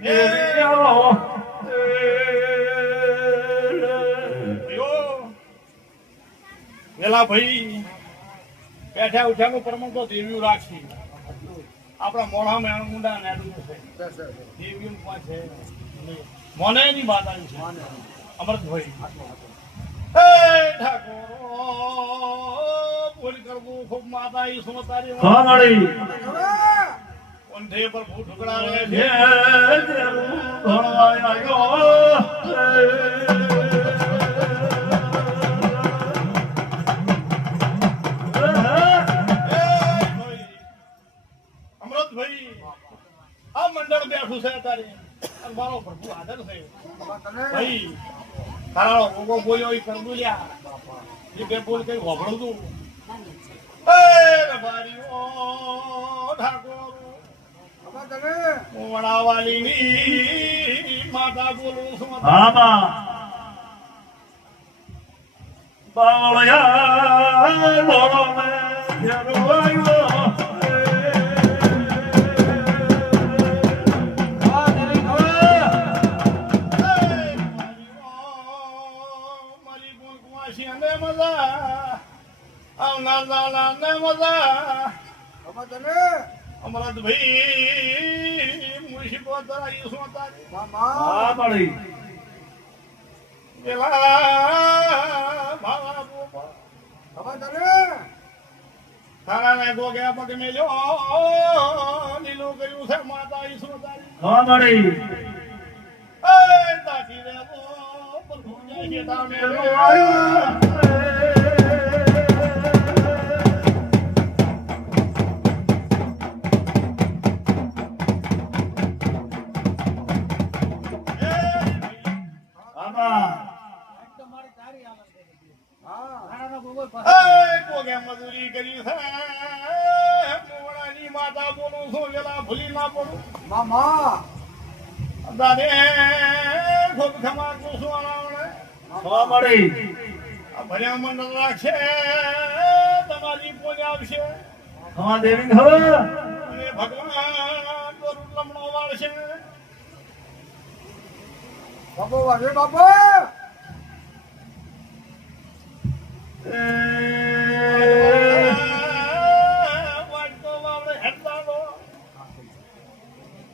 પેલા ભાઈ બેઠા ઉઠ્યાનું પ્રમાણ તો દેવ્યું રાખી આપણા મોઢા મેણ મુંડા નેડું છે દેવ્યું પાસે મને ની વાત આવી છે અમૃતભાઈ ઠાકોર બોલ કરવું ખૂબ માતા ઈ સુમતારી મળી કંઠે પર ફૂટ ઠુકડાવે છે અમૃતભાઈ આ મંડળ બેઠું છે તારે મારો પ્રભુ આદર છે ભાઈ તારો ઓગો બોલ્યો ઈ કરદુ લ્યા એ બે બોલ કઈ વભળું તું એ રબારીઓ ઠાકોર મોડાવાલીની માતા બોલું છું આમાં બાવળિયા લોળો મે ઘેરો આવ્યો અમરતભાઈ મુશીબત આવી સોતારી હા મળી પેલા ભાવા બોબા તારા ને ગોગ્યા પગ મેલ્યો નીલો કર્યું છે માતા ઈ સોતારી હા મળી એ તાકી રે ઓ પ્રભુ જય કે તામે મજૂરી કરી છે મોવડાની માતા બોલું છું વેલા ભૂલી ના પડું મામા દાદે ખૂબ ખમા કુસુમ આરાવણે હા મળી આ ભર્યા મંડળ રાખશે તમારી પૂજા આવશે હા દેવી હો અને ભગવાન દોરું લમણો વાળશે બાપો વાગે બાપા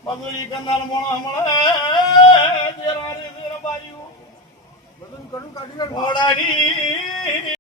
મજૂરી કરનાર મોણા મળે જેરા રે જેરા બાજુ બધું કડું કાઢી